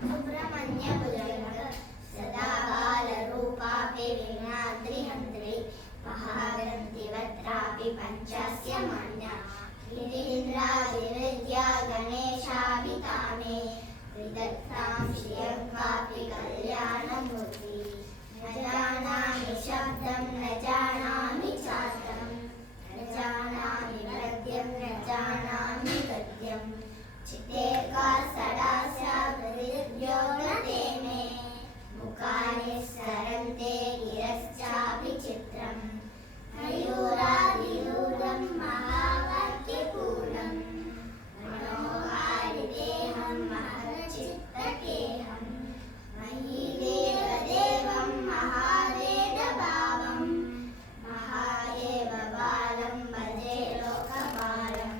सुब्रह्मण्यभुजङ्ग सदा बालरूपापि वीणाद्रिहन्त्रि महाग्रन्थिवक्त्रापि पञ्चस्य मान्या गिरीन्द्रादिविद्या गणेशाभितामे विदग्धां श्रियङ्कापि कल्याणमूर्ति न जानामि शब्दं न जानामि चार्तं न जानामि पद्यं न जानामि गद्यं चित्तेका सडास्या हृदिभ्यो न ते मे मुखानि सरन्ते गिरश्चापि चित्रम् मयूरादिरूढं महावाक्यपूर्णं मनोहारिदेहं महच्चित्तकेहं महीदेवदेवं महावेदभावं महादेवबालं भजे लोकपालं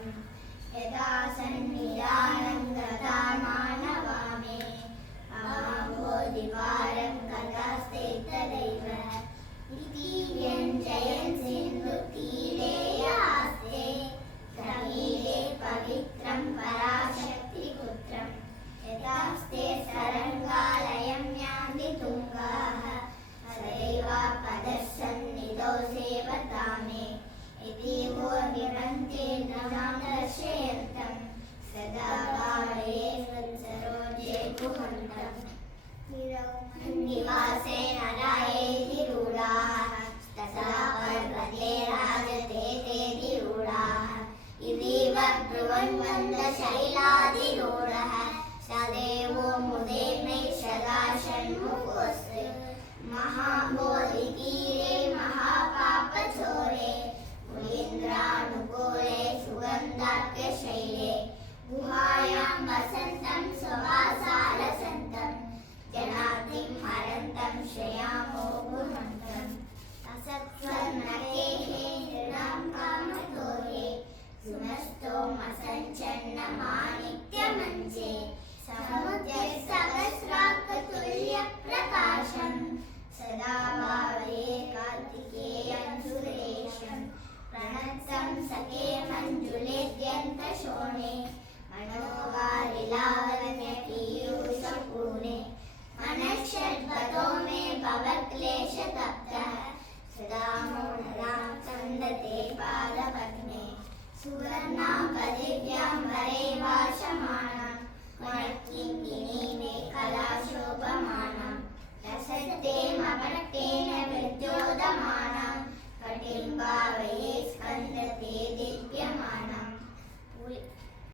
यदा सन्निधानं तदा मानवामे महाबोधिपालं कथास्ते तदैव इति व्यञ्जयन् सिन्धुतीरे आस्ते प्रमीले पवित्रं पराशक्तिपुत्रं यदास्ते सरङ्गालयं यान्ति तुङ्गाः सदैवापदस्सन्निधौ सेवतामे इति भूर्विभन्ते नमां दर्शयन्तं सदा भावये सरोजे कुहन्तम् निवासे नरायेति रूढाः तथा पर्वते राजते तेति रूढाः इवीव ब्रुवन्मन्दशैलादिरूढः सदेवो मुदेर्मे सदा षण्मुखोऽस्ति महाबोधितीरे महापापचोरे मुनीन्द्रानुकूले सुगन्धाख्यशैले गुहायां वसन्तं स्ववास